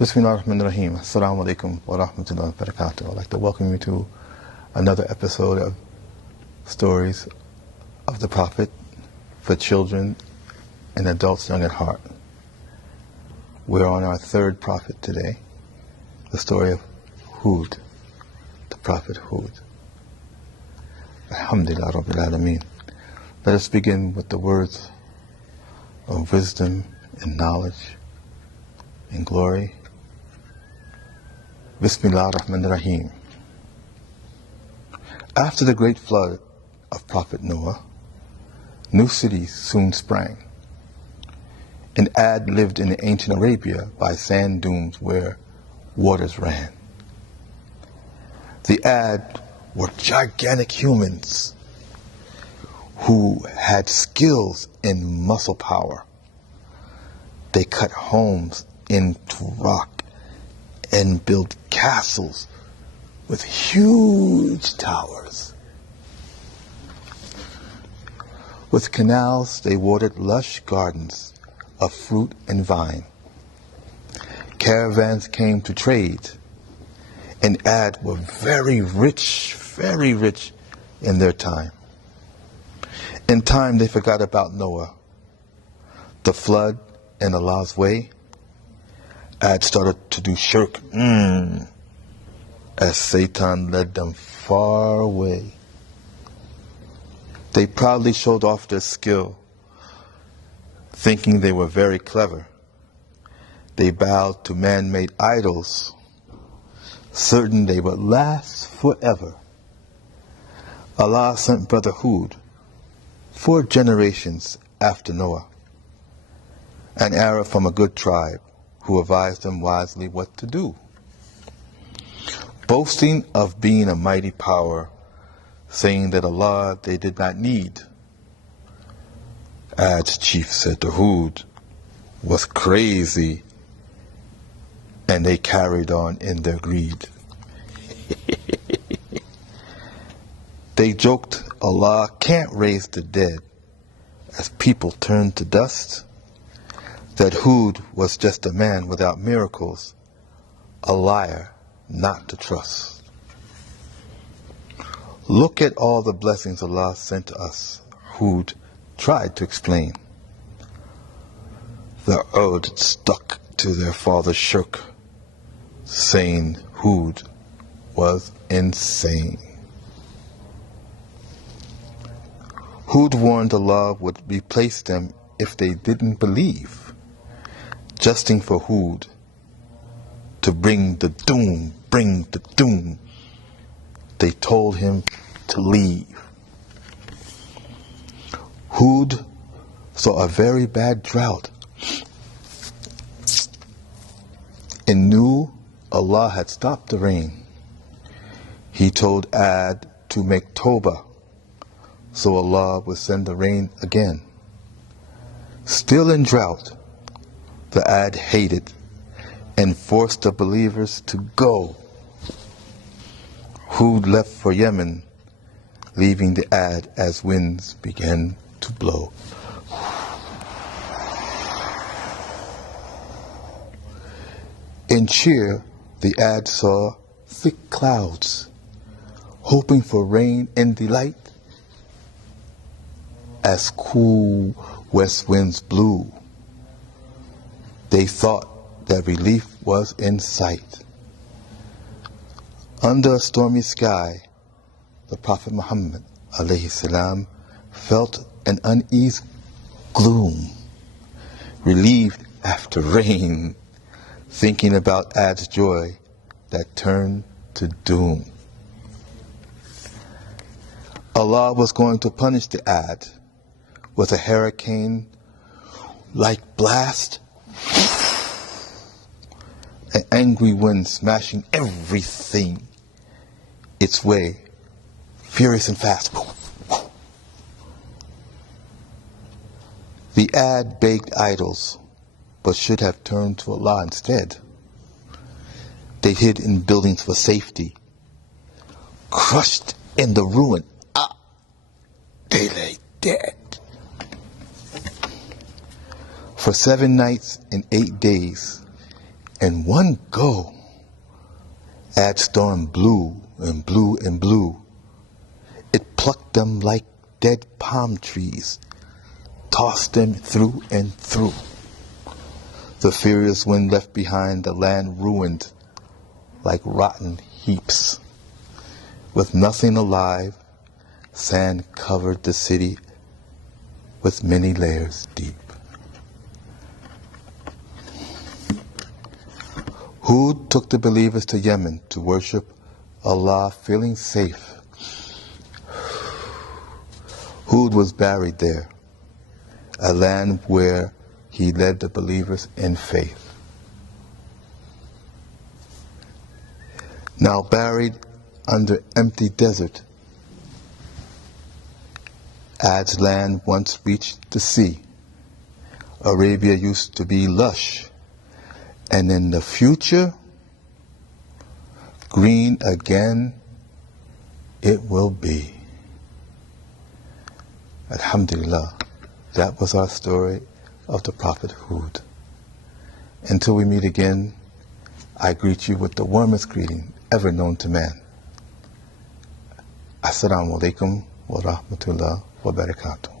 Bismillahirrahmanirrahim. Assalamu alaikum wa rahmatullahi wa barakatuh. I'd like to welcome you to another episode of Stories of the Prophet for Children and Adults Young at Heart. We're on our third prophet today, the story of Huud, the Prophet Huud. Alhamdulillah Rabbil Alameen. Let us begin with the words of wisdom and knowledge and glory. Bismillah ar-Rahman ar-Rahim. After the great flood of Prophet Noah, new cities soon sprang. And Ad lived in ancient Arabia by sand dunes where waters ran. The Ad were gigantic humans who had skills in muscle power. They cut homes into rock and built castles with huge towers. With canals, they watered lush gardens of fruit and vine. Caravans came to trade, and Ad were very rich in their time. In time, they forgot about Noah, the flood, and Allah's way. Ad started to do shirk, as Satan led them far away. They proudly showed off their skill, thinking they were very clever. They bowed to man-made idols, certain they would last forever. Allah sent Brother Huud 4 generations after Noah, an Arab from a good tribe, who advised them wisely what to do. Boasting of being a mighty power, saying that Allah they did not need. Ad's chief said to Huud was crazy, and they carried on in their greed. They joked Allah can't raise the dead as people turn to dust, that Huud was just a man without miracles, a liar not to trust. Look at all the blessings Allah sent to us, Huud tried to explain. The Ud stuck to their father's shirk, saying Huud was insane. Huud warned Allah would replace them if they didn't believe, justing for Huud to bring the doom. They told him to leave. Huud saw a very bad drought and knew Allah had stopped the rain. He told Ad to make Tawbah, so Allah would send the rain again. Still in drought, the Ad hated and forced the believers to go. Huud left for Yemen, leaving the Ad as winds began to blow. In cheer, the Ad saw thick clouds, hoping for rain and delight, as cool west winds blew. They thought that relief was in sight. Under a stormy sky, the Prophet Muhammad alayhi salam felt an uneasy gloom, relieved after rain, thinking about Ad's joy that turned to doom. Allah was going to punish the Ad with a hurricane-like blast, an angry wind smashing everything its way, furious and fast. The Ad begged idols, but should have turned to Allah instead. They hid in buildings for safety. Crushed in the ruin, they lay dead. For 7 nights and 8 days, In one go, Ad storm blew and blew and blew. It plucked them like dead palm trees, tossed them through and through. The furious wind left behind the land ruined like rotten heaps. With nothing alive, sand covered the city with many layers deep. Huud took the believers to Yemen to worship Allah feeling safe. Huud was buried there, a land where he led the believers in faith. Now buried under empty desert, Ad's land once reached the sea. Arabia used to be lush, and in the future, green again it will be. Alhamdulillah, that was our story of the Prophet Huud. Until we meet again, I greet you with the warmest greeting ever known to man. Assalamu alaikum wa rahmatullah wa barakatuh.